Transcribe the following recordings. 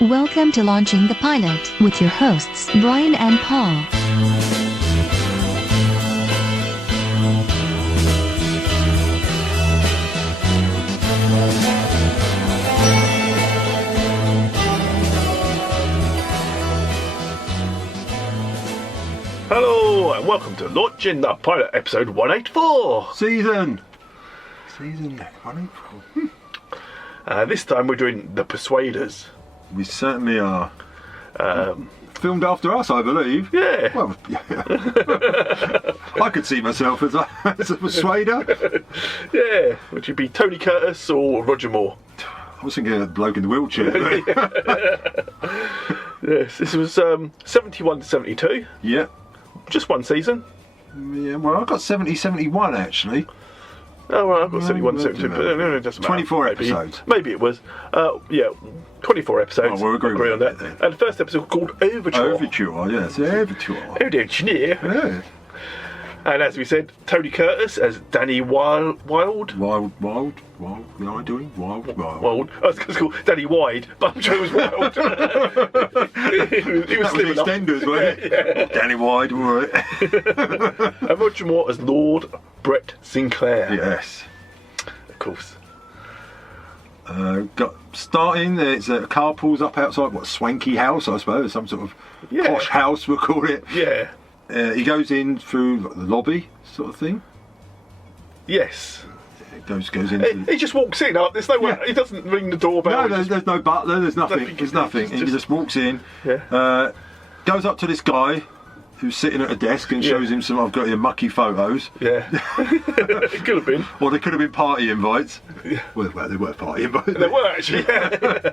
Welcome to Launching the Pilot with your hosts, Brian and Paul. Hello and welcome to Launching the Pilot, episode 184. Season 184. This time we're doing The Persuaders. We certainly are. Filmed after us, I believe. Yeah. Well, yeah. I could see myself as a persuader. Yeah. Would you be Tony Curtis or Roger Moore? I was thinking of the bloke in the wheelchair. Yes, this was 71 to 72. Yeah. Just one season. Yeah, well, I got 70-71 actually. Oh, well, I've got 71 to 72. But no, it doesn't matter. 24 episodes. Maybe it was. Yeah, 24 episodes. Oh, we'll agree on with that. that. And the first episode called Overture. Overture, yes, Overture. Overture. Yeah. And as we said, Tony Curtis as Danny Wilde. Wild. What am I doing? Wild. I was going to call Danny Wide, but I'm sure it was Wild. he was That was EastEnders, wasn't it? Yeah. Danny Wilde, all right. And Roger Moore as Lord Brett Sinclair. Yes. Of course. Got starting. There's a car pulls up outside. What, swanky house, I suppose, some sort of posh house, we'll call it. Yeah. He goes in through the lobby, sort of thing. Yes. Goes into. He just walks in. There's no way. Yeah. He doesn't ring the doorbell. No, there's no butler. There's nothing. There's nothing. He just walks in. Yeah. Goes up to this guy who's sitting at a desk and shows him some. I've got here mucky photos. Yeah. It could have been. Or they could have been party invites. Yeah. Well, they were party invites. They were actually. Yeah.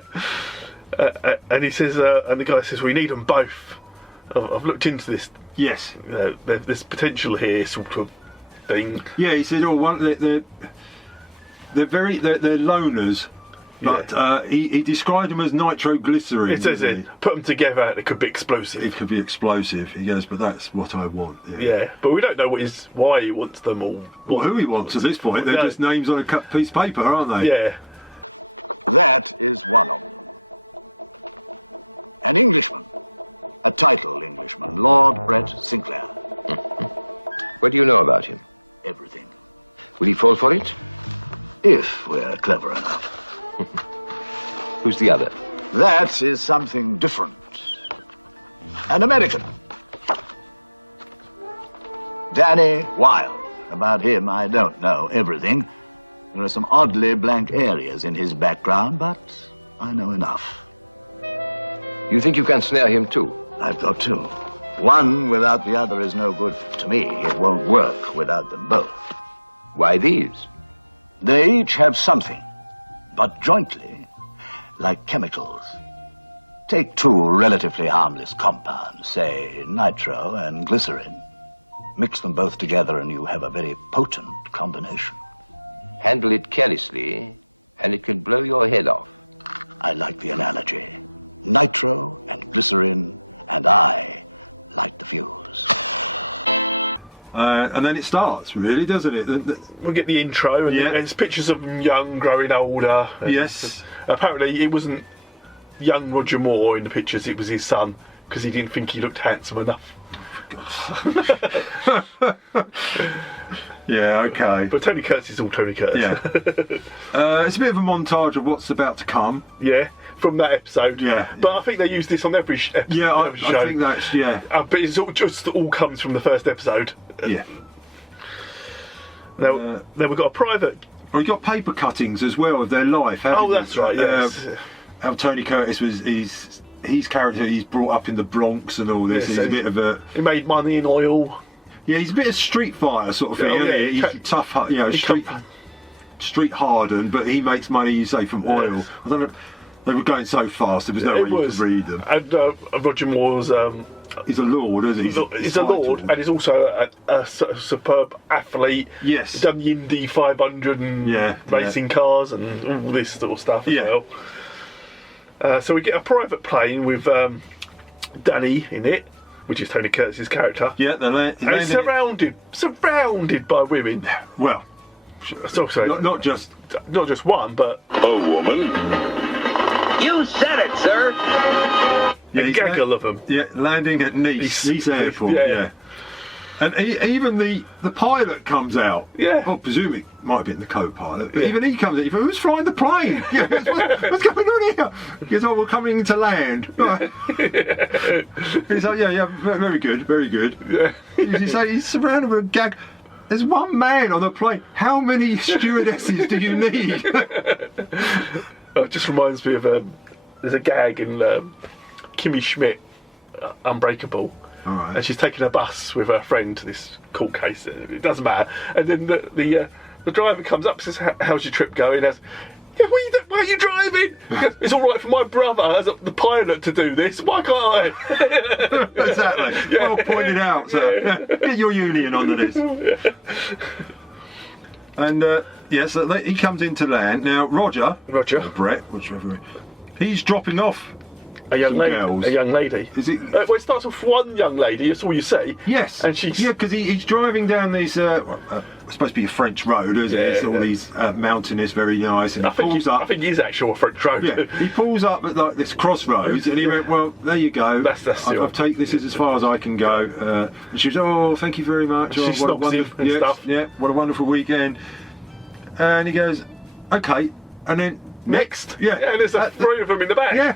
And he says, and the guy says, we need them both. I've looked into this. Yes. There's potential here, sort of thing. Yeah, he said, they're loners, but he described them as nitroglycerin. It says it. Put them together, it could be explosive. It could be explosive. He goes, but that's what I want. Yeah, but we don't know why he wants them or who he wants at this point. They're just names on a cut piece of paper, aren't they? Yeah. And then it starts, really, doesn't it? We get the intro, and it's pictures of them young, growing older. Yes. Apparently, it wasn't young Roger Moore in the pictures; it was his son, because he didn't think he looked handsome enough. Yeah, okay. But Tony Curtis is all Tony Curtis. Yeah. It's a bit of a montage of what's about to come. Yeah, from that episode. Yeah. But I think they use this on every show. Yeah, I think that's, but it's all comes from the first episode. Yeah. Now, then we've got a private. We've got paper cuttings as well of their life. That's right, yes. How Tony Curtis was, his character, he's brought up in the Bronx and all this. Yes, he's a bit of a. He made money in oil. Yeah, he's a bit of Street Fighter sort of thing, isn't he? He's tough, street hardened, but he makes money, you say, from oil. Yes. I don't know. They were going so fast, there was no way you could read them. And Roger Moore's. He's a lord, isn't he? He's a lord, and he's also a superb athlete. Yes. He's done the Indy 500 and racing cars and all this sort of stuff as well. So we get a private plane with Danny in it, which is Tony Curtis's character. Yeah, and surrounded by women. Well, not just one, but a woman. You said it, sir. A gaggle of them. Yeah, landing at Nice airport. Yeah. And even the pilot comes out. Yeah. Well, presumably it might have been the co-pilot. But Yeah. even he comes out. Who's flying the plane? Yeah, what's going on here? He goes, we're coming to land. Right. He's like, yeah, very good, very good. Yeah. He's surrounded with a gag. There's one man on the plane. How many stewardesses do you need? It just reminds me of there's a gag in Kimmy Schmidt, Unbreakable. All right. And she's taking a bus with her friend to this court case. It doesn't matter. And then the driver comes up and says, "How's your trip going?" He goes, "Yeah, why are you driving?" He goes, "It's all right for my brother as the pilot to do this. Why can't I?" Exactly. Yeah. Well pointed out. So get your union onto this. Yeah. And so he comes into land. Now Roger, Brett, whichever, he's dropping off A young lady. girls. A young lady. Is it? Well, it starts off one young lady. That's all you see. Yes. And she's because he's driving down these. It's supposed to be a French road, isn't it? It's all these mountainous, very nice, and I think it is actually a French road. Yeah, he pulls up at like this crossroads, and he went, "Well, there you go. I've taken this is as far as I can go." And she was, "Oh, thank you very much." She snobs him and stuff. Yeah, what a wonderful weekend. And he goes, "Okay," and then next, and there's three of them in the back. Yeah,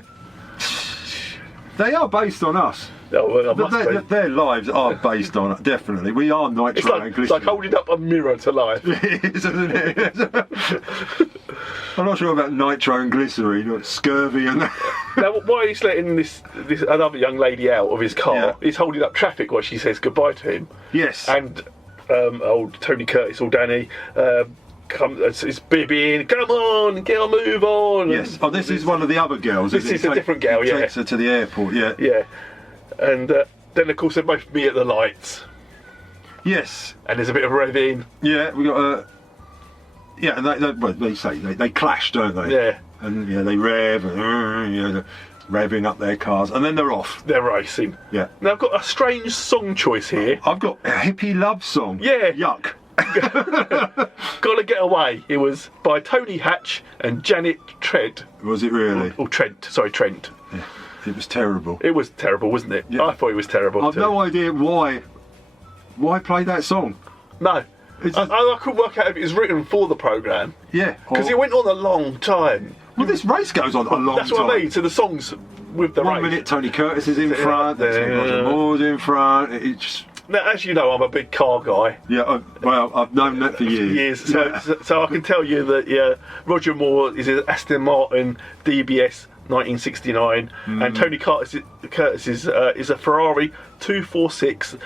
they are based on us. Oh, well, must be. Their lives are based on it, definitely. We are nitroglycerin. It's like holding up a mirror to life. It is, isn't it? I'm not sure about nitro and glycerine, or scurvy and that. Now, why he's letting this another young lady out of his car? He's holding up traffic while she says goodbye to him. Yes. And old Tony Curtis, or Danny, is bibbing, "Come on, get on, move on." Yes. Oh, this is one of the other girls. This is a different girl. He takes her to the airport. Yeah. Yeah. And then, of course, they both meet at the lights. Yes. And there's a bit of revving. Yeah, we got and they clash, don't they? Yeah. And they rev, and they're revving up their cars, and then they're off. They're racing. Yeah. Now I've got a strange song choice here. I've got a hippie love song. Yeah. Yuck. Gotta Get Away. It was by Tony Hatch and Janet Trent. Was it really? Or Trent. Sorry, Trent. Yeah. It was terrible. It was terrible, wasn't it? Yeah. I thought it was terrible. I've no idea why play that song. No. I couldn't work out if it was written for the programme. Yeah. Because it went on a long time. Well, this race goes on a long time. That's what I mean. So the songs with the 1 minute Tony Curtis is in front, then Roger Moore's in front. It's just... Now, as you know, I'm a big car guy. Yeah, I've known that for years. So I can tell you that Roger Moore is an Aston Martin DBS 1969, and Tony Curtis is a Ferrari 246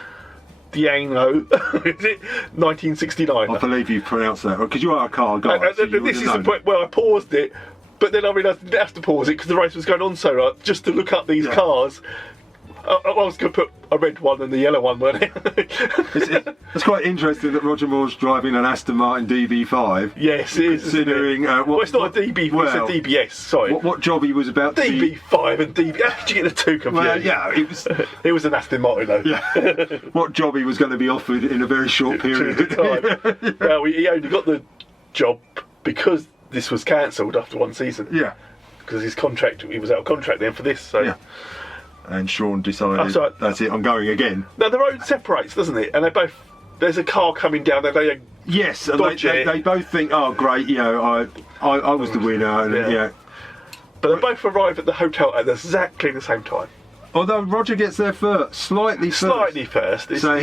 Diano, is it 1969? I believe you pronounced that because you are a car guy. This is the point where I paused it, but then I realised I didn't have to pause it because the race was going on so right, just to look up these cars. I was going to put a red one and the yellow one, weren't it? It's quite interesting that Roger Moore's driving an Aston Martin DB5. Yes, it is. Considering well, it's not a DB, it's a DBS. Sorry. What job he was about to DB5 and DB. How did you get the two confused? Well, yeah, it was. It was an Aston Martin, though. Yeah. What job he was going to be offered in a very short period of time. Well, he only got the job because this was cancelled after one season. Yeah. Because he was out of contract then for this. So. Yeah. And Sean decided, that's it, I'm going again. Now the road separates, doesn't it? And there's a car coming down there. Yes, and they both think, oh great, I was the winner, and But they both arrive at the hotel at exactly the same time. Although Roger gets there first, slightly first. So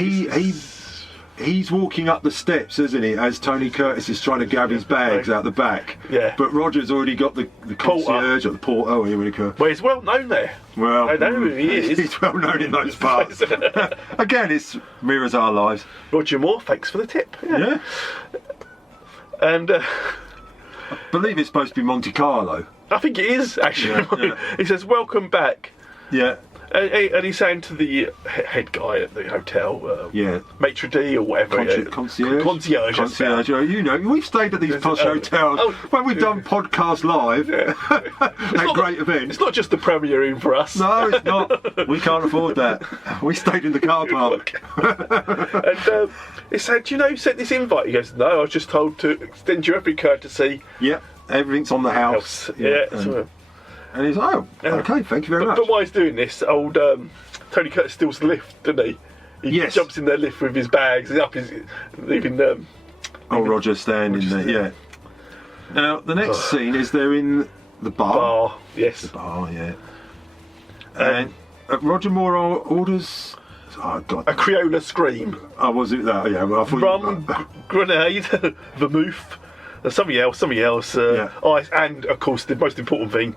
he's walking up the steps, isn't he, as Tony Curtis is trying to grab his bags out the back. Yeah. But Roger's already got the concierge or the porter, or whatever you call it. Well, he's well known there. Well, I know who he is. He's well known in those parts. Again, it mirrors our lives. Roger Moore, thanks for the tip. Yeah. And I believe it's supposed to be Monte Carlo. I think it is, actually. Yeah. He says, "Welcome back." Yeah. And he's saying to the head guy at the hotel, maitre d' or whatever, concierge. We've stayed at these posh hotels when we've done podcast live at great events. It's not just the Premier Inn for us. No, it's not. We can't afford that. We stayed in the car park. And he said, "Do you know who sent this invite?" He goes, "No, I was just told to extend you every courtesy." Yeah, everything's on the house. Yeah. And he's like, oh, okay, thank you very much. But while he's doing this, old Tony Curtis steals the lift, doesn't he? He jumps in their lift with his bags, leaving Roger standing there, yeah. Now, the next scene is they're in the bar. Yes. The bar, yeah. And Roger Moore orders... Oh, God. A Crayola Scream. Oh, was it that? Yeah. Well, I thought rum, grenade, vermouth, something else, ice, and, of course, the most important thing,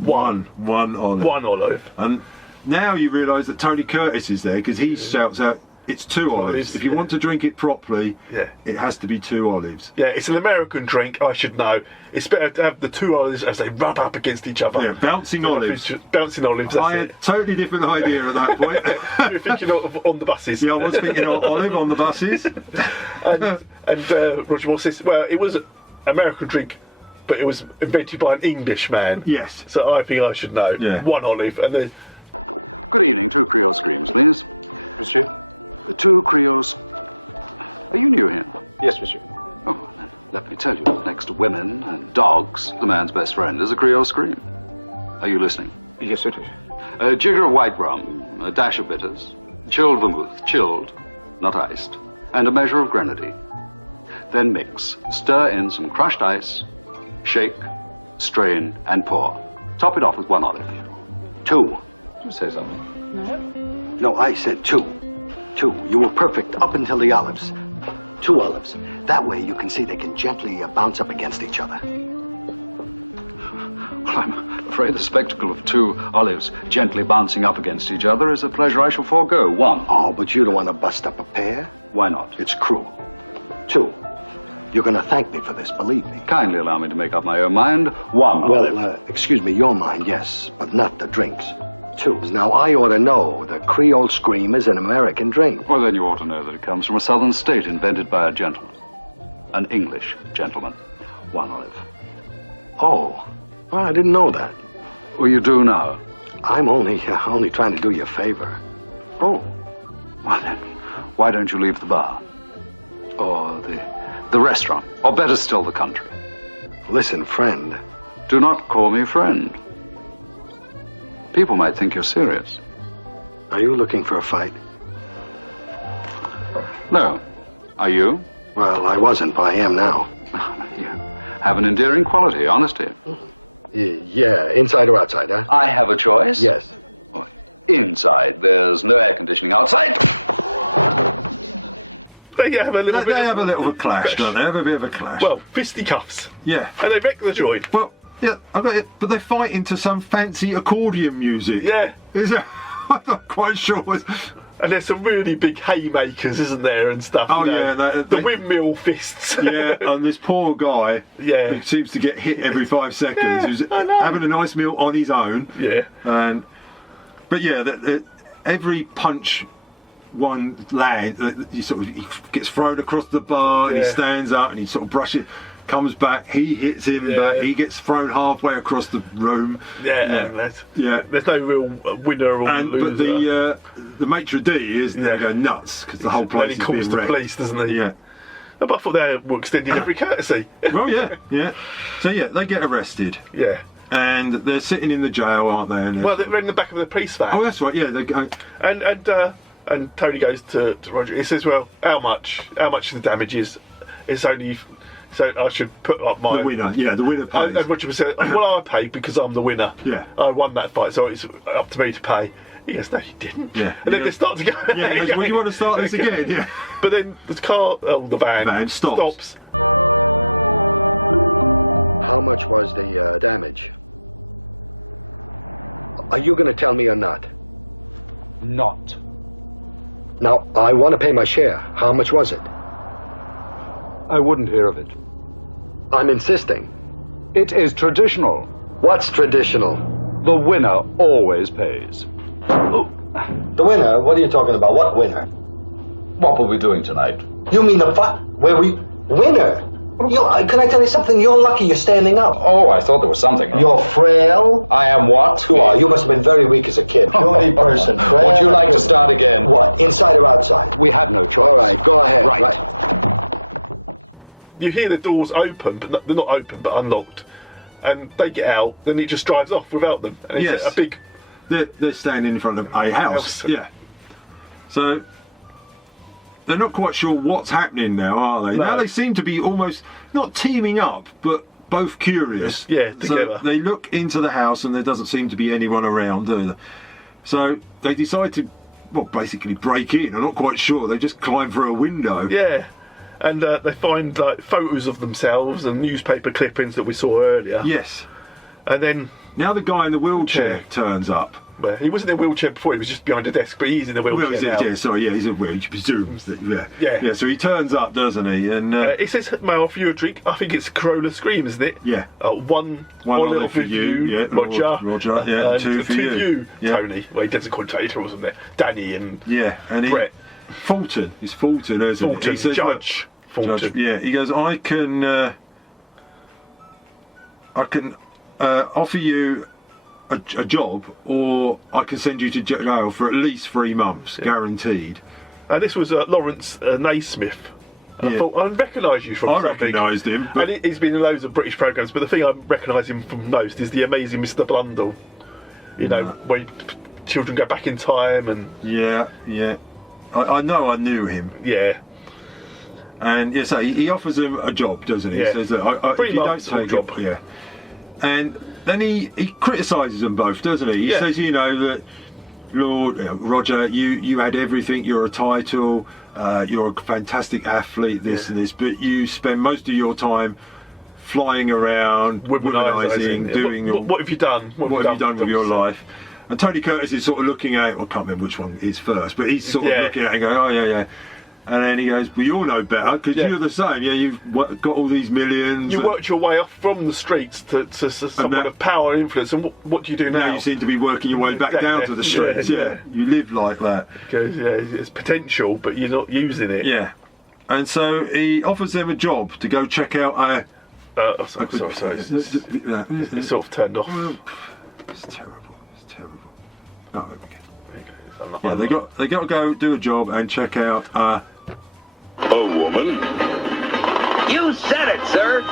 one olive. One olive. And now you realise that Tony Curtis is there because he shouts out, it's 2 olives. If you want to drink it properly, it has to be 2 olives. Yeah, it's an American drink, I should know. It's better to have the 2 olives as they rub up against each other. Yeah, bouncing olives. Bouncing olives, that's I had a totally different idea at that point. You were thinking of on the buses. Yeah, I was thinking of olive on the buses. and Roger Moore says, well, it was an American drink, but it was invented by an Englishman. Yes. So I think I should know. Yeah. 1 olive, and then... They have a little bit. They have a little clash, don't they? Have a bit of a clash. Well, fisticuffs. Yeah. And they wreck the joint. Well, yeah, I got it. But they fight into some fancy accordion music. Yeah. I'm not quite sure. And there's some really big haymakers, isn't there, and stuff. Oh, yeah. The windmill fists. Yeah, and this poor guy who seems to get hit every 5 seconds, who's having a nice meal on his own. Yeah. But yeah, every punch one land, he gets thrown across the bar and he stands up and he sort of brushes, comes back, he hits him back, he gets thrown halfway across the room. There's no real winner or loser. But the maitre d' is going nuts because the whole place is being wrecked. He calls the police, doesn't he? Yeah. But I thought they were extending every courtesy. Well, yeah. So they get arrested. Yeah. And they're sitting in the jail, aren't they? Well, they're in the back of the police van. Oh, that's right. Yeah, they're going. And Tony goes to Roger. He says, "Well, how much are the damages? It's only so I should put up my the winner. Yeah, the winner pays." And Roger said, "Well, I paid because I'm the winner. Yeah, I won that fight, so it's up to me to pay." He goes, "No, you didn't." Yeah, and then they start to go. Yeah, he goes, "Well, you want to start this again?" Yeah. But then the van stops. You hear the doors open, but they're not open, but unlocked. and they get out, then it just drives off without them. And it's Yes. a big... They're standing in front of a house. Yeah. So they're not quite sure what's happening now, are they? No. Now they seem to be almost not teaming up, but both curious. Yeah, together. So they look into the house and there doesn't seem to be anyone around, do they? So they decide to, well, basically break in. I'm not quite sure. They just climb through a window. Yeah. And they find like photos of themselves and newspaper clippings that we saw earlier. Yes. And then... Now the guy in the wheelchair Yeah. turns up. Well, he wasn't in a wheelchair before, he was just behind a desk, but he's in the wheelchair now. He's in a wheelchair. He presumes that, Yeah. Yeah, so he turns up, doesn't he? And It says, may I offer you a drink? I think it's Corolla Scream, isn't it? yeah. One little for you, yeah, Roger. yeah, and two for you. Yeah. Tony. Well, he doesn't call him Tony, wasn't there? Danny and Yeah, and Brett. Fulton. He's Fulton, isn't Fulton, he? He says, Judge Fulton. Judge, yeah, he goes, I can offer you a job, or I can send you to jail for at least 3 months, guaranteed. And this was Lawrence Naismith. I Yeah. thought, I recognise you from I something. recognised him, but And he's been in loads of British programmes, but the thing I recognise him from most is the amazing Mr. Blundell. You know, where children go back in time and... yeah. I know I knew him. Yeah. And so he offers him a job, doesn't he? Yeah. He says that 3 if you don't months take job. it, yeah. And then he criticises them both, doesn't he? He Yeah. says, you know, that Lord Roger, you had everything. You're a title. You're a fantastic athlete. This and this, but you spend most of your time flying around, womanising, doing. What have you done? What have you done with your life? And Tony Curtis is sort of looking at it. Well, I can't remember which one is first, but he's sort of looking at it and going, oh yeah. And then he goes, well, you'll know better because you're the same. Yeah, you've got all these millions. You worked your way up from the streets to someone of power and influence, and what do you do now? Now you seem to be working your way back down to the streets. Yeah. You live like that. Because it's potential, but you're not using it. Yeah. And so he offers them a job to go check out Sorry. It's sort of turned off. It's terrible. Oh, okay. Yeah, they got to go do a job and check out A woman? You said it, sir!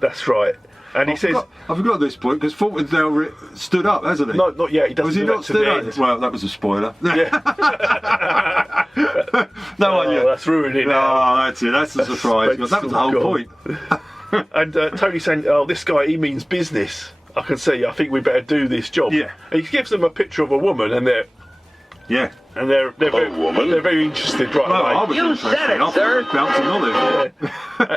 That's right. And he says... I forgot this point because Fulton's now stood up, hasn't he? No, not yet. He doesn't Was he do not that to stood the up? end. Well, that was a spoiler. Yeah. No one yet. That's ruined it now. Oh, that's it. That's the surprise. That was the whole point. And Tony's saying, oh, this guy, he means business. I can see. I think we better do this job. Yeah. And he gives them a picture of a woman, and they're very interested right Well, I away. was You interested. said it, I thought sir. it was Bouncing Olive.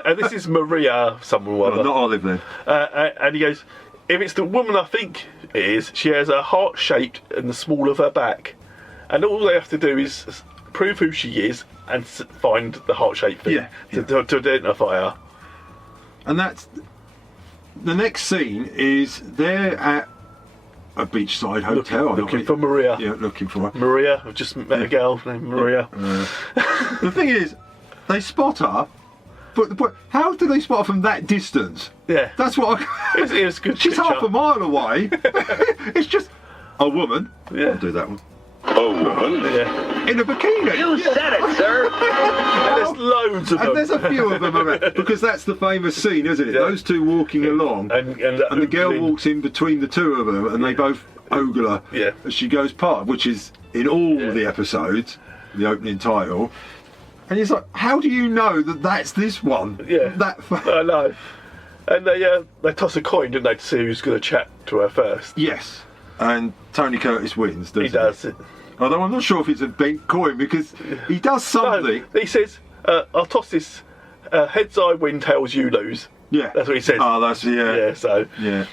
And this is Maria, someone or No, other. not Olive then. And he goes, if it's the woman I think it is, she has a heart shaped in the small of her back, and all they have to do is prove who she is and find the heart shaped thing to identify her. And that's the next scene. Is they're at a beachside hotel Looking for Maria. Yeah, looking for her. Maria, I've just met a girl named Maria. The thing is, they spot her, but the point, how do they spot her from that distance? Yeah. That's what It was a good she's picture. half a mile away. It's just a woman. Yeah. I'll do that one. A woman? Yeah. In a bikini. You said it, sir! And there's loads of them. And there's a few of them around, because that's the famous scene, isn't it? Yeah. Those two walking along, And the girl ogling. walks in between the two of them, and they both ogle her Yeah. as she goes past, which is in all the episodes, the opening title. And it's like, how do you know that that's this one? Yeah. I know. And they toss a coin, don't they, to see who's going to chat to her first. Yes. And Tony Curtis wins, doesn't he? He does it. Although I'm not sure if it's a bent coin, because he does something. No, he says, I'll toss this, heads I win, tails you lose. Yeah. That's what he says. Oh, that's, yeah. Yeah, so... Yeah.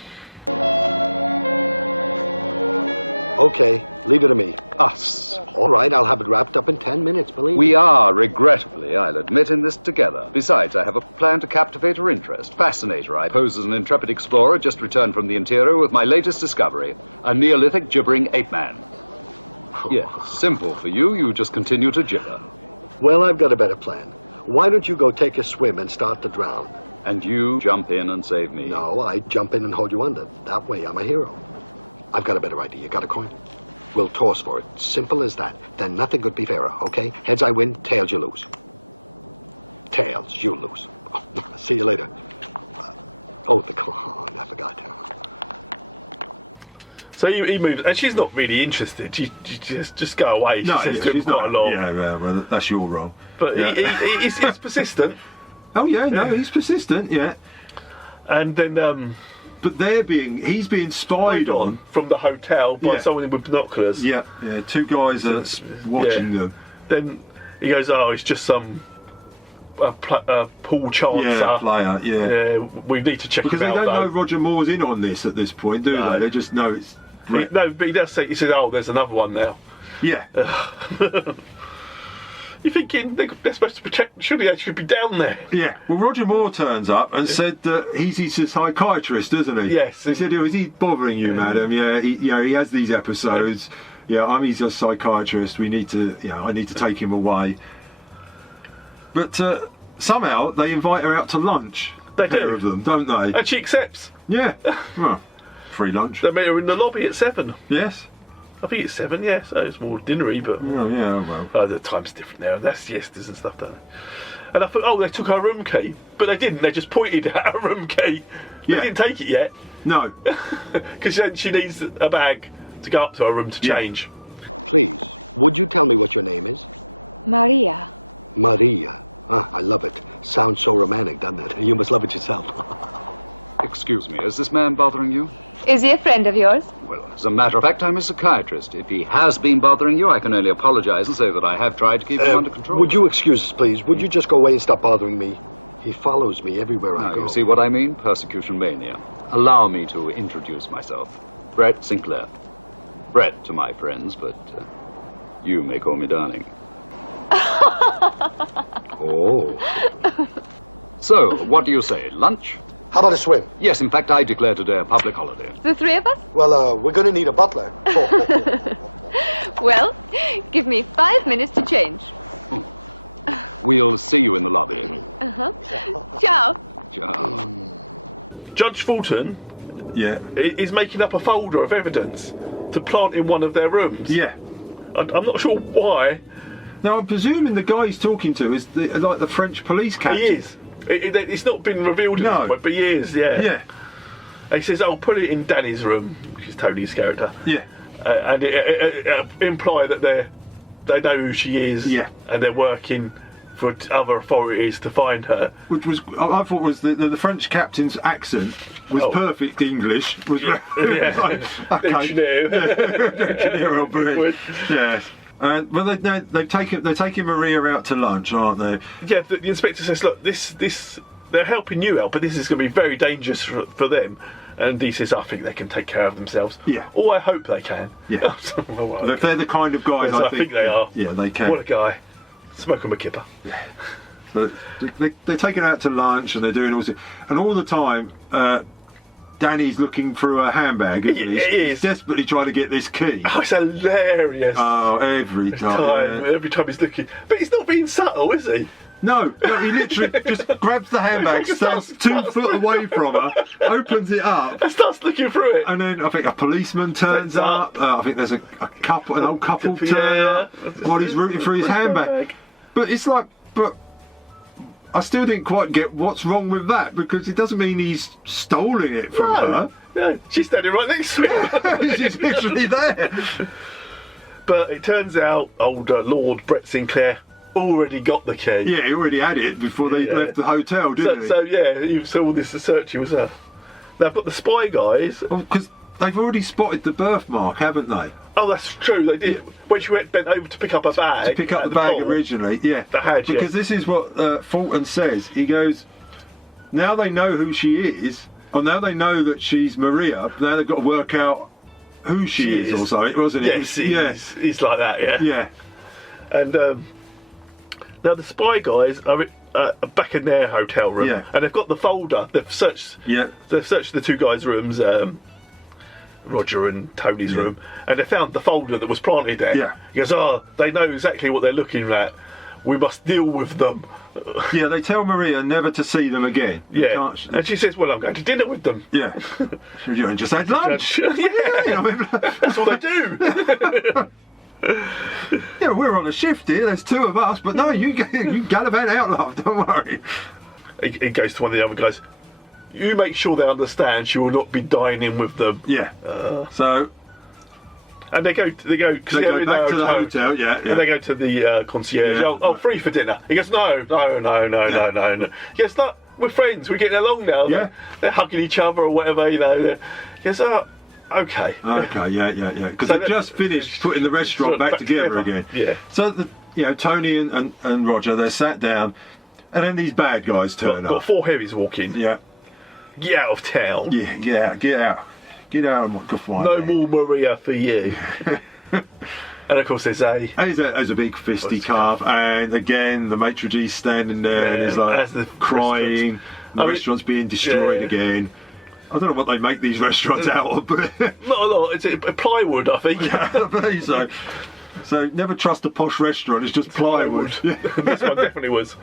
So he moves, and she's not really interested. She just go away. She says to him quite a lot. Yeah, well, that's your role. But he's persistent. Oh yeah, no, he's persistent. Yeah. And then, but he's being spied on from the hotel by someone with binoculars. Yeah, two guys are watching them. Then he goes, "Oh, it's just some pool chancer." Yeah, player. Yeah. We need to check because him out. Because they don't though. know Roger Moore's in on this at this point, do they? They just know it's. No, but he does say, he says, "Oh, there's another one now." Yeah. You're thinking they're supposed to protect? Surely they should be down there. Yeah. Well, Roger Moore turns up and said that he's a psychiatrist, isn't he? Yes. He said, "Is he bothering you, madam? Yeah. He has these episodes. Yeah. He's a psychiatrist. We need to. I need to take him away." But somehow they invite her out to lunch. They do. Pair of them, don't they? And she accepts. Yeah. Well, free lunch. They meet her in the lobby at 7. Yes. I think it's 7, yeah, so it's more dinnery, but... Oh, yeah, well... the time's different now, that's siestas and stuff, don't they? And I thought, they took our room key. But they didn't, they just pointed at our room key. They didn't take it yet. No. Because then she needs a bag to go up to her room to change. Judge Fulton is making up a folder of evidence to plant in one of their rooms. Yeah. I'm not sure why. Now, I'm presuming the guy he's talking to is like the French police captain. He is. It's not been revealed at this point, but he is, yeah. Yeah. And he says, "I'll put it in Danny's room," which is Tony's character. Yeah. And it imply that they know who she is. Yeah. And they're working for other authorities to find her. Which was, I thought, was the French captain's accent was perfect English. Was like, okay. Engineer, yes. Well, they've taken Maria out to lunch, aren't they? Yeah. The inspector says, "Look, this they're helping you out, but this is going to be very dangerous for them." And he says, "I think they can take care of themselves." Yeah. Oh, I hope they can. Yeah. If they're the kind of guys, I think they are. Yeah, they can. What a guy. Smoke 'em a kipper. Yeah. But they're taken out to lunch and they're doing all this. And all the time, Danny's looking through her handbag, isn't he? He's desperately trying to get this key. Oh, it's hilarious. Oh, every time. Every time he's looking. But he's not being subtle, is he? No, he literally just grabs the handbag, stands 2 foot away from her, opens it up, and starts looking through it. And then I think a policeman turns up. I think there's an old couple turn up while he's rooting through his handbag. But it's like, I still didn't quite get what's wrong with that, because it doesn't mean he's stolen it from her. No, she's standing right next to him. She's literally there. But it turns out old Lord Brett Sinclair already got the key. Yeah, he already had it before they left the hotel, didn't he? So you saw all this search. He was Now I've got the spy guys. Because they've already spotted the birthmark, haven't they? Oh, that's true. They did. When she bent over to pick up a bag. To pick up the bag originally, yeah. They had, because this is what Fulton says. He goes, now they know who she is, or now they know that she's Maria. Now they've got to work out who she is or something, wasn't it? Yes, he's like that, yeah. Yeah. And now the spy guys are back in their hotel room, and they've got the folder. They've searched. Yeah. They've searched the two guys' rooms, Roger and Tony's room, and they found the folder that was planted there. Yeah. He goes, "Oh, they know exactly what they're looking at. We must deal with them." Yeah, they tell Maria never to see them again. Yeah. And she says, "Well, I'm going to dinner with them." Yeah. You just had lunch. Yeah. That's all they do. Yeah, we're on a shift here. There's 2 of us, but no, you gallivant out, love. Don't worry. He goes to one of the other guys. "You make sure they understand she will not be dining with them." Yeah. So And they go They go back to the hotel, yeah. And they go to the concierge. Yeah. Oh, free for dinner. He goes, no. He goes, look, we're friends. We're getting along now. Yeah. They're hugging each other or whatever, you know. He goes, oh, okay. Okay, yeah. Because So they just finished putting the restaurant back together again. Yeah. So, Tony and Roger, they're sat down, and then these bad guys turn Got up. 4 heavies walking. Yeah. Get out of town. Yeah, get out. Get out and go find No me. more Maria for you. And of course there's a... There's a big fisticuff, and again the maitre d's standing there and is like as the crying. The restaurant's being destroyed again. I don't know what they make these restaurants out of, but Not a lot. It's plywood, I think. I believe so. So never trust a posh restaurant. It's just plywood. This one definitely was.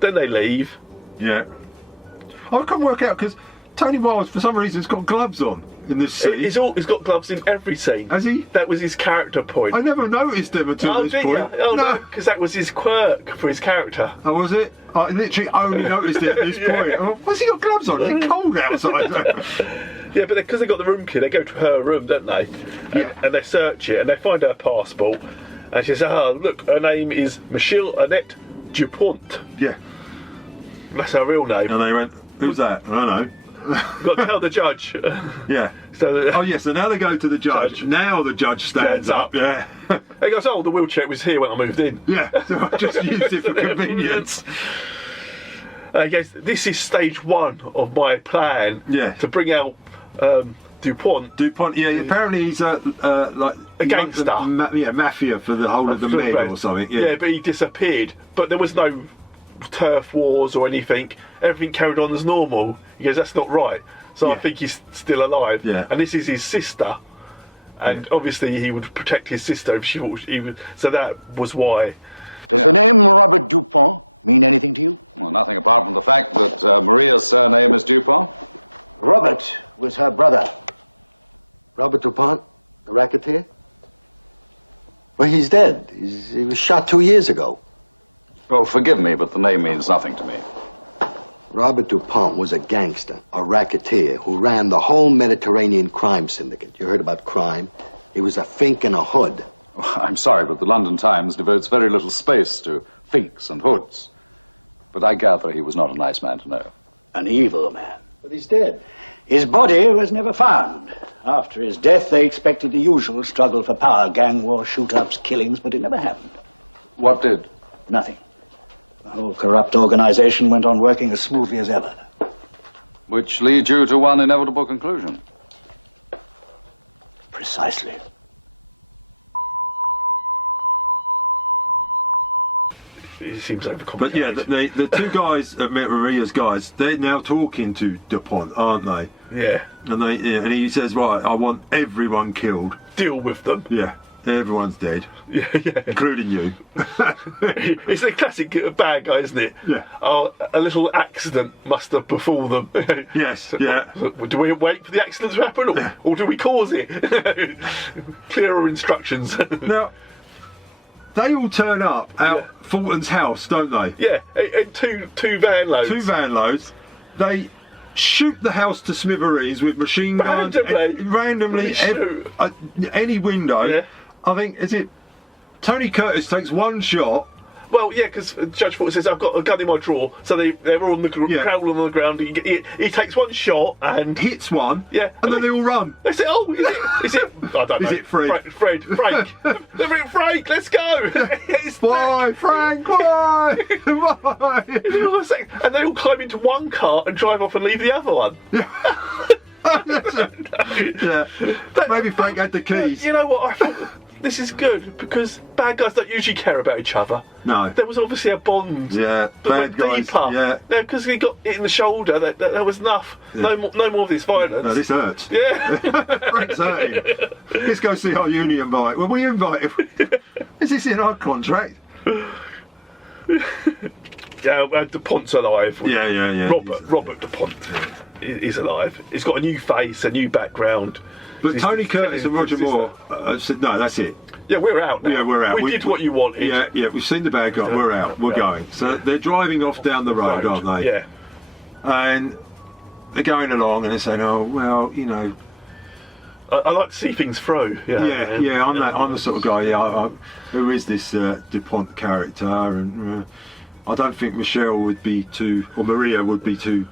Then they leave. Yeah. I can't work out because Tony Wilde, for some reason, has got gloves on in this scene. He's got gloves in every scene. Has he? That was his character point. I never noticed him until this did point. you? Oh no, because that was his quirk for his character. Oh, was it? I literally only noticed it at this point. Oh, what's he got gloves on? It's cold outside. Yeah, but because they got the room key, they go to her room, don't they? And they search it and they find her passport. And she says, look, her name is Michelle Annette Dupont. Yeah. That's her real name. And they went, who's that? I don't know. Got to tell the judge. Yeah. So So now they go to the judge. Now the judge stands up. Yeah. He goes, the wheelchair was here when I moved in. Yeah. So I just used it for convenience. He goes, this is stage 1 of my plan. Yeah. To bring out Dupont. Dupont. Yeah. Apparently he's like a gangster. Mafia for the whole of the Med or something. Yeah. Yeah, but he disappeared. But there was no turf wars or anything. Everything carried on as normal. He goes, that's not right. So I think he's still alive. Yeah. And this is his sister. And obviously he would protect his sister if she thought he would. So that was why. it seems overcomplicated. But yeah, the two guys at Maria's guys, they're now talking to DuPont, aren't they? Yeah. And he says, right, I want everyone killed. Deal with them. Yeah, everyone's dead. Yeah. Including you. It's a classic bad guy, isn't it? Yeah. Oh, a little accident must have befall them. Yes, yeah. Do we wait for the accident to happen, or do we cause it? Clearer instructions. Now, they all turn up at Fulton's house, don't they? Yeah, and two van loads. 2 van loads. They shoot the house to smithereens with machine guns. Randomly, shoot. Any window. Yeah. I think, is it Tony Curtis takes 1 shot. Well, yeah, because Judge Fulton says, I've got a gun in my drawer, so they're all on the ground on the ground. He takes 1 shot and hits one. Yeah. And then they all run. They say, oh, is it? I don't know. Is it Fred? Frank. They're in Frank, let's go. Why, Frank, why? Why? And they all climb into one car and drive off and leave the other one. Yeah. Maybe Frank had the keys. You know what? I thought this is good because bad guys don't usually care about each other. No. There was obviously a bond. Yeah. That Bad went guys. deeper. Yeah. No, because he got hit in the shoulder. That was enough. Yeah. No more of this violence. No, this hurts. Yeah. Frank's hurting. Let's go see our union bike. Well, we invited. Is this in our contract? Yeah, DuPont's alive. Yeah. Robert DuPont is alive. He's got a new face, a new background. But He's Tony Curtis and Roger sister. Moore said, no, that's it. Yeah, we're out now. Yeah, we're out. We did what you wanted. Yeah, we've seen the bad guy. We're out. We're going. So they're driving off down the road, aren't they? Yeah. And they're going along and they're saying, oh, well, you know. I like to see things through. Yeah, I'm the sort of guy, who is this DuPont character? And I don't think Michelle would be too, or Maria would be too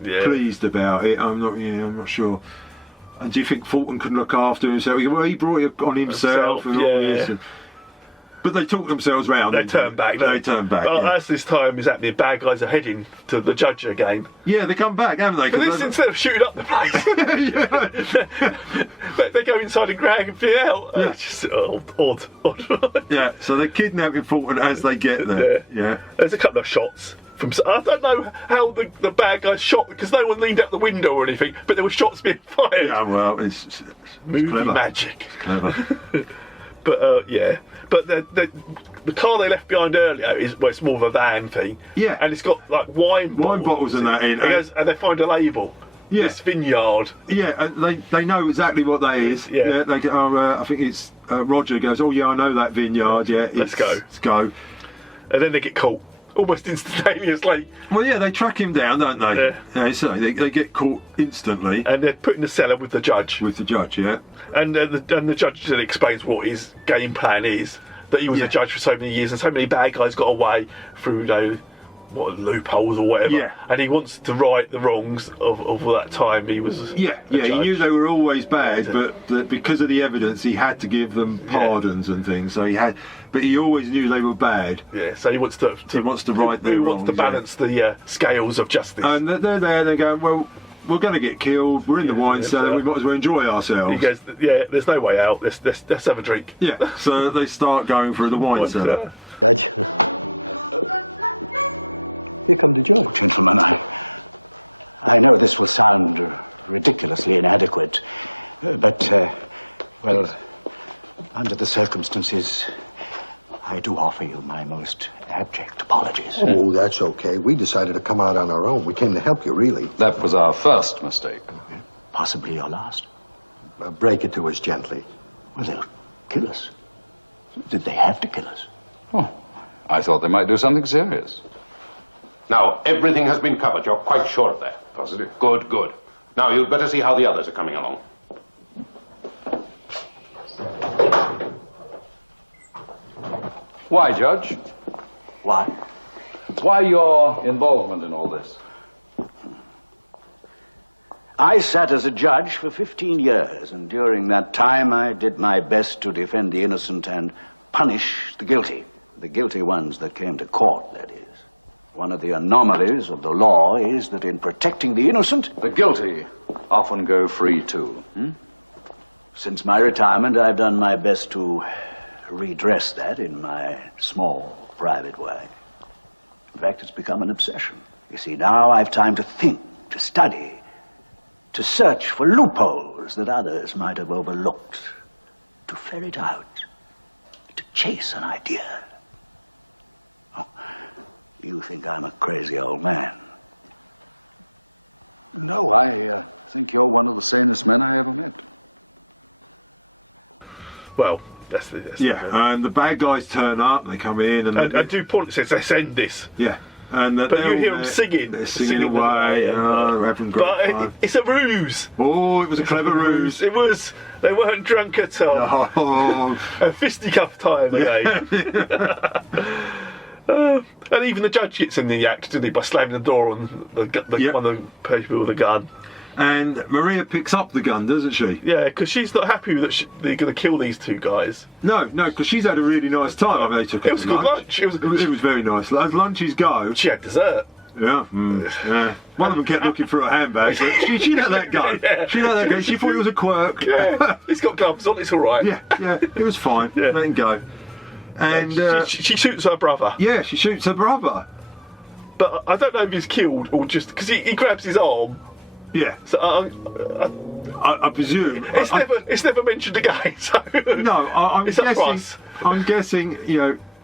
pleased about it. I'm not sure. And do you think Fulton can look after himself? Well, he brought it on himself and all this. But they talk themselves round. They turn back. They turn back. But as this time is happening, bad guys are heading to the judge again. Yeah, they come back, haven't they? But this, instead of shooting up the place, they go inside and grab everything out. Yeah. It's just odd. Yeah, so they're kidnapping Fulton as they get there. Yeah. There's a couple of shots. I don't know how the bad guys shot because no one leaned out the window or anything, but there were shots being fired. Yeah, well, it's movie clever. magic. It's clever. But the car they left behind earlier it's more of a van thing. Yeah. And it's got like wine bottles and that in. And they find a label. Yeah. This vineyard. Yeah, and they know exactly what that is. Yeah. They go, I think it's Roger goes, oh yeah, I know that vineyard. Yeah. Let's go. Let's go. And then they get caught almost instantaneously. Well, yeah, they track him down, don't they? Yeah. So they get caught instantly. And they're put in the cellar with the judge. With the judge, yeah. And the judge then explains what his game plan is. That he was a judge for so many years, and so many bad guys got away through loopholes or whatever. Yeah. And he wants to right the wrongs of that time he was. He knew they were always bad, but because of the evidence, he had to give them pardons and things. So but he always knew they were bad. Yeah. So he wants to right their He wrongs. wants to balance the scales of justice. And they're there. They're going, well, we're going to get killed. We're in the wine cellar. We might as well enjoy ourselves. He goes, yeah. There's no way out. Let's have a drink. Yeah. So they start going through the wine cellar. Well, that's and the bad guys turn up. They come in and do point says, "Let's end this." Yeah. And but you hear them singing. They're singing away. Having great fun. It's a ruse. Oh, it was a clever ruse. It was. They weren't drunk at all. Oh. And fisticuff time again. And even the judge gets in the act, doesn't he, by slamming the door on one of the people with a gun. And Maria picks up the gun, doesn't she? Yeah, because she's not happy that they're going to kill these two guys. No, because she's had a really nice time. I mean, they took it was a good lunch. It was very nice. As lunches go. She had dessert. Yeah. Yeah. One of them kept looking through her handbag, but she let that go. Yeah. She let that go. She thought it was a quirk. Yeah. He's got gloves on. It's all right. Yeah. It was fine. Yeah. Let him go. And she shoots her brother. Yeah, she shoots her brother. But I don't know if he's killed or just because he grabs his arm. Yeah. So I presume it's never mentioned again. So no, I'm guessing.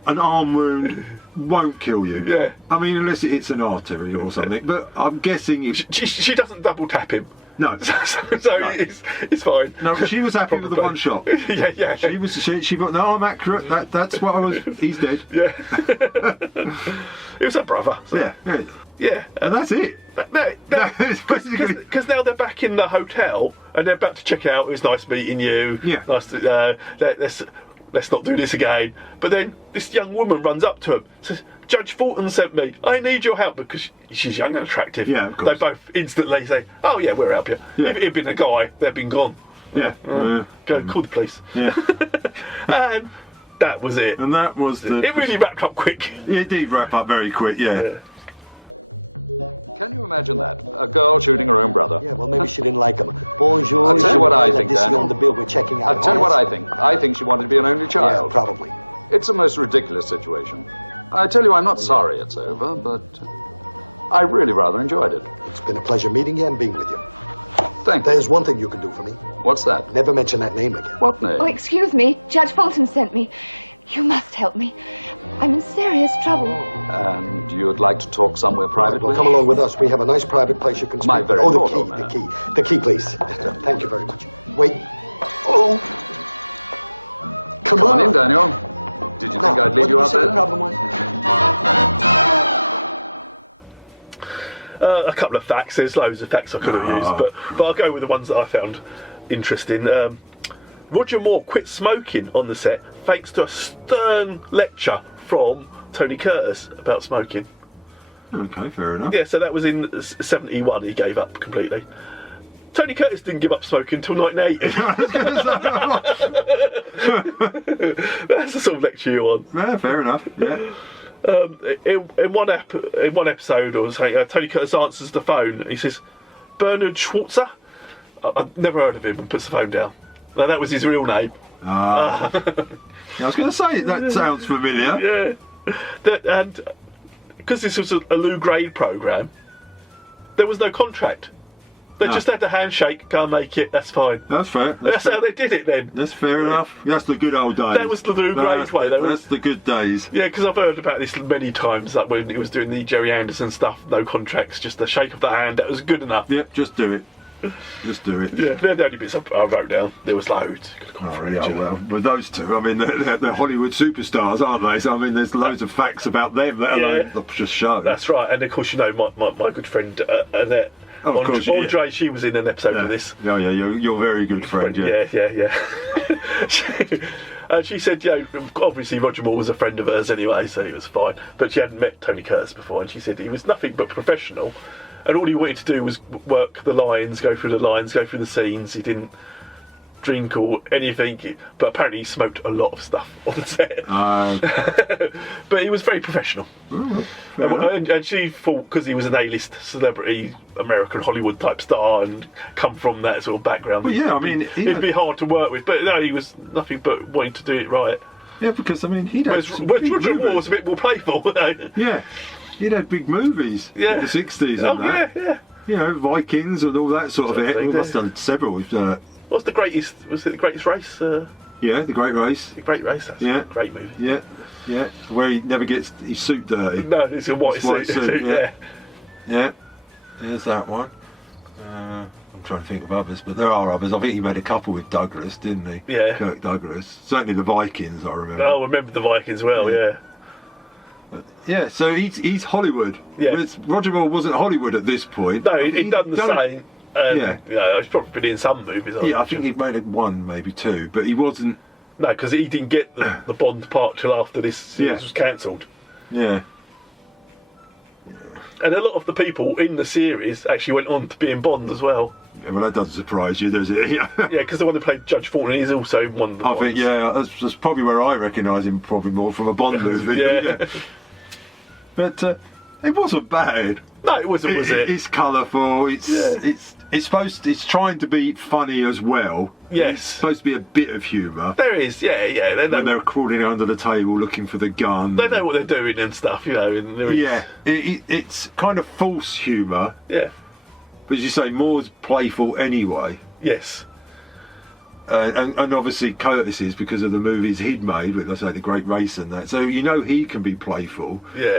An arm wound won't kill you. Yeah. I mean, unless it hits an artery or something. But I'm guessing she doesn't double tap him. No. So no. It's fine. No, she was happy with the one shot. Yeah. She got, no, I'm accurate. That's what I was. He's dead. Yeah. It was her brother. So. Yeah. And that's it. Because now they're back in the hotel and they're about to check out. It was nice meeting you. Yeah. Nice to, let's not do this again. But then this young woman runs up to him, says, "Judge Fulton sent me. I need your help," because she's young and attractive. Yeah, of course. They both instantly say, "Oh yeah, we'll help you." Yeah. If it had been a guy, they'd been gone. Yeah. Go call the police. Yeah. And that was it. And that was it really wrapped up quick. It did wrap up very quick. Yeah. A couple of facts. There's loads of facts I could have used, but I'll go with the ones that I found interesting. Roger Moore quit smoking on the set thanks to a stern lecture from Tony Curtis about smoking. Okay, fair enough. Yeah, so that was in '71. He gave up completely. Tony Curtis didn't give up smoking until 1980. That's the sort of lecture you want. Yeah, fair enough. Yeah. In one episode or something, Tony Curtis answers the phone and he says, "Bernard Schwartzer?" I've never heard of him, and puts the phone down. Now that was his real name. I was going to say, that sounds familiar. Yeah. And because this was a Lou Grade programme, there was no contract. They just had the handshake, go and make it, that's fine. That's fair. That's how they did it then. That's fair enough. That's the good old days. That was the Lou Grade way. That's the good days. Yeah, because I've heard about this many times, like when he was doing the Jerry Anderson stuff, no contracts, just a shake of the hand, that was good enough. Yep, just do it. Just do it. Yeah, they're the only bits I wrote down. There was loads. Well, with those two, I mean, they're Hollywood superstars, aren't they? So, I mean, there's loads of facts about them that alone just show. That's right, and of course, you know, my good friend Annette. Oh, of course, Andre, she was in an episode of this. Yeah, you're very good friend. Yeah. She said, obviously Roger Moore was a friend of hers anyway, so he was fine. But she hadn't met Tony Curtis before, and she said he was nothing but professional, and all he wanted to do was work the lines, go through the scenes. He didn't drink or anything, but apparently he smoked a lot of stuff on the set. But he was very professional. And she thought, because he was an A-list celebrity, American Hollywood type star, and come from that sort of background, well, yeah, I mean, it'd be hard to work with. But no, he was nothing but wanting to do it right. Yeah, because I mean, he'd had Roger Moore was a bit more playful. Yeah, he'd had big movies in the '60s and that. Yeah. You know, Vikings and all that sort of it. We must have done several. What's the greatest? Was it The Greatest Race? Yeah, The Great Race. The Great Race. That's a great movie. Yeah. Where he never gets his suit dirty. No, it's a white suit. Yeah. There's that one. I'm trying to think of others, but there are others. I think he made a couple with Douglas, didn't he? Yeah. Kirk Douglas. Certainly the Vikings, I remember. Oh, I remember the Vikings well, yeah. Yeah, so he's Hollywood. Yeah. Whereas Roger Moore wasn't Hollywood at this point. No, he'd done the same. Yeah. You know, he's probably been in some movies. Yeah, I think he'd made one, maybe two, but he wasn't. No, because he didn't get the Bond part till after this series was cancelled. Yeah. And a lot of the people in the series actually went on to be in Bond as well. Yeah, well, that doesn't surprise you, does it? Yeah, because the one who played Judge Thornton is also one of the Bonds. I think, that's probably where I recognise him probably more from a Bond movie. Yeah. But it wasn't bad. No, it wasn't, was it? It's colourful. It's trying to be funny as well. Yes. It's supposed to be a bit of humour. There is, yeah. When they're crawling under the table looking for the gun. They know what they're doing and stuff, you know. And it's kind of false humour. Yeah. But as you say, Moore's playful anyway. Yes. And obviously Curtis is because of the movies he'd made, with, let's say, The Great Race and that. So you know he can be playful. Yeah.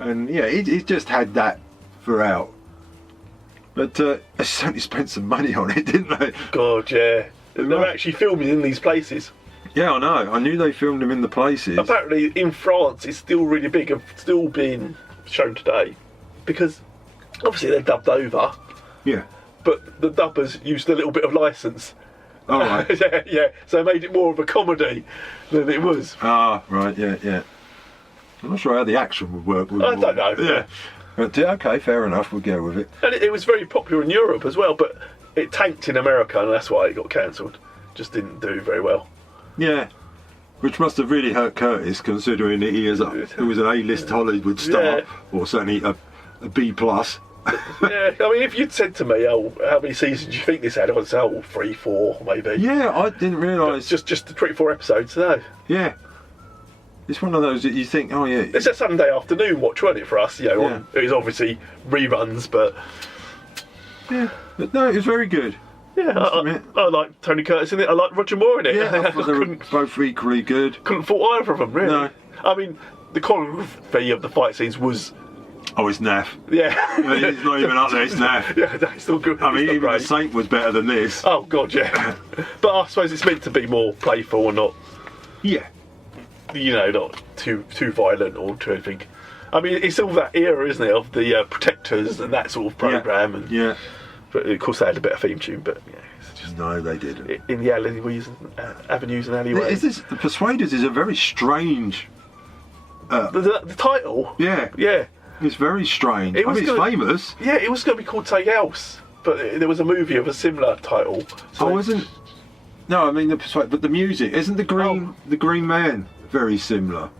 And he just had that throughout. But they certainly spent some money on it, didn't they? God, yeah. They're actually filming in these places. Yeah, I know. I knew they filmed them in the places. Apparently in France it's still really big and still being shown today. Because obviously they're dubbed over. Yeah. But the dubbers used a little bit of licence. Oh, right. yeah. So it made it more of a comedy than it was. Ah, right, yeah. I'm not sure how the action would work. I don't know. Yeah. But, okay, fair enough, we'll go with it. And it was very popular in Europe as well, but it tanked in America and that's why it got cancelled. Just didn't do very well. Yeah. Which must have really hurt Curtis, considering that he was an A-list Hollywood star, or certainly a B+. Yeah, I mean, if you'd said to me, how many seasons do you think this had? I'd say, 3, 4, maybe. Yeah, I didn't realise. Just the 24 episodes, no. Yeah. It's one of those that you think, oh yeah. It's a Sunday afternoon watch, wasn't it, for us? It was obviously reruns, but... Yeah, but no, it was very good. Yeah, I like Tony Curtis in it, I like Roger Moore in it. Yeah, I thought they were both equally good. Couldn't fault either of them, really. No. I mean, the choreography of the fight scenes was... Oh, it's naff. Yeah. It's not even up there, it's naff. Yeah, it's still good. I mean, even The Saint was better than this. Oh, God, yeah. But I suppose it's meant to be more playful or not... Yeah. You know, not too violent or too anything. I mean, it's all that era, isn't it, of the Protectors and that sort of programme. Yeah. But of course, they had a better theme tune. But yeah, it's just no, they didn't. In the alleyways, avenues and alleyways. The Persuaders is a very strange. The title. Yeah. Yeah. It's very strange. It's famous. Yeah, it was going to be called something else, but there was a movie of a similar title. So isn't? No, I mean but the music isn't the Green Man very similar?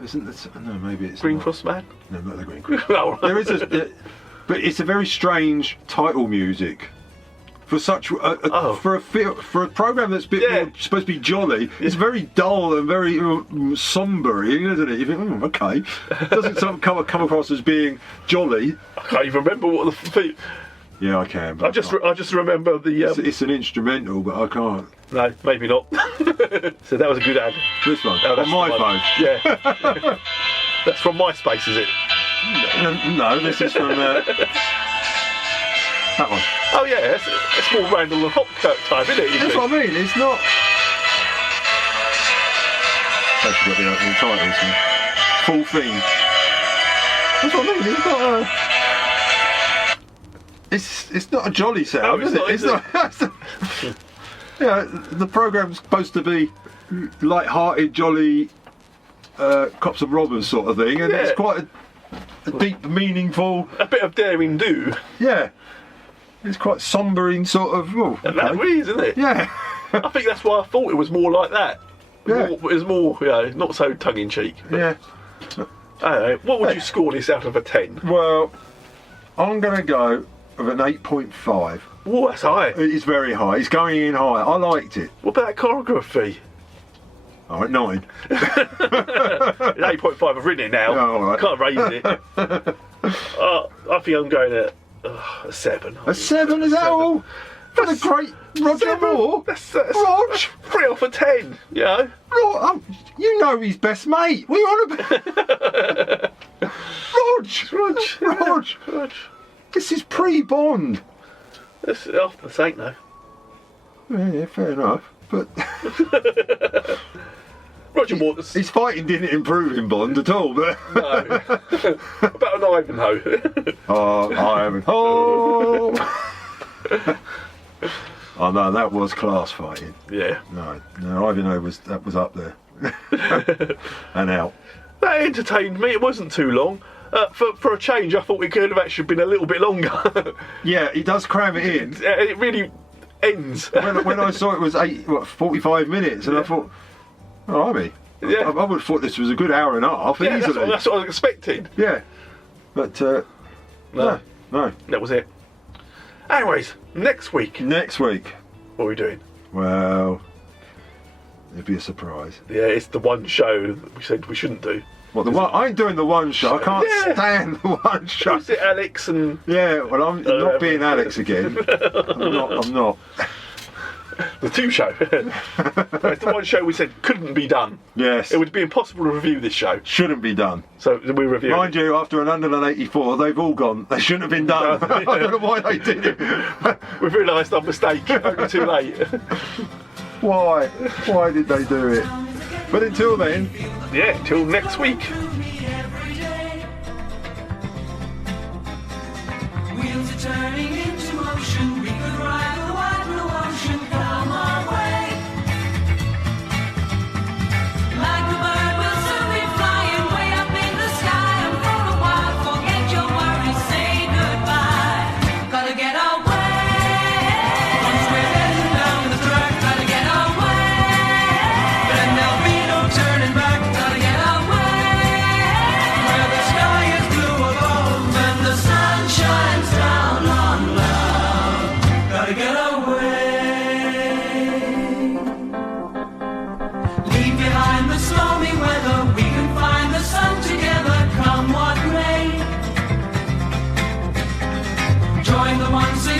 Isn't it? No, maybe it's Green Cross Man. No, not the Green Cross. There is but it's a very strange title music for such for a program that's more supposed to be jolly. It's very dull and very sombering, isn't it? You think, okay, doesn't sort of come across as being jolly. I can't even remember what the. Yeah, I can. I just remember the. It's an instrumental, but I can't. No, maybe not. So that was a good ad. This one on my phone. Yeah. That's from MySpace, is it? No, this is from that one. Oh yeah, it's more Randall and Hopkirk time, isn't it? That's what I mean. It's not. Actually, got the opening titles and full theme. That's what I mean. It's not It's not a jolly sound, is it? It's not. Yeah, the programme's supposed to be light-hearted, jolly, cops and robbers sort of thing, and it's quite a deep, meaningful. A bit of daring do. Yeah, it's quite sombering sort of. Oh, okay. That really is, isn't it? Yeah. I think that's why I thought it was more like that. Yeah. It was more, not so tongue-in-cheek. Yeah. I don't know. What would you score this out of a 10? Well, I'm going to go with an 8.5. Oh, that's high. It's very high. It's going in high. I liked it. What about that choreography? All right, 9. 8.5. I've written it now. Oh, all right. Can't raise it. I think I'm going at a 7. A 7? Is that all? For the great Roger Moore? That's Rog? 3 off of 10, you know? You know his best mate. What are you on about? Rog! Rog. This is pre-Bond. It's after the Saint, though. Yeah, fair enough. But Roger Waters. his fighting didn't improve in Bond at all. But No. About an Ivanhoe. oh, I haven't. Oh. Oh no, that was class fighting. Yeah. No, Ivanhoe was up there and out. That entertained me. It wasn't too long. For a change, I thought it could have actually been a little bit longer. Yeah, he does cram it in. It really ends. When I saw it was 45 minutes, and I thought, oh, I mean, Yeah. I would have thought this was a good hour and a half Yeah, easily. that's what I was expecting. Yeah, but no. That was it. Anyways, next week, Next week, what are we doing? well, it'd be a surprise. Yeah, it's the one show that we said we shouldn't do. What the one? I ain't doing the one show. I can't Yeah. stand the one show. Was it Alex and Yeah, well, I'm not being Alex again. I'm not. the two show? It's the one show we said couldn't be done. Yes, It would be impossible to review this show. shouldn't be done. So we reviewed Mind it. you, after 184, they've all gone. They shouldn't have been done. I don't know why they did it. We've realised our mistake. Only too late. Why? Why did they do it? But until then, Yeah, till next week. Wheels are turning into motion. We could ride the wide blue ocean. Come our way. Like a bird, we'll soon be flying way up in the sky. And for a while, forget your worries, say goodbye. Gotta get away. Once we're heading down the track, gotta get away. Then there'll be no turning back. Gotta get away. Where the sky is blue above and the sun shines down on love. Gotta get away. Leave behind the stormy weather. We can find the sun together, come what may. Join the ones who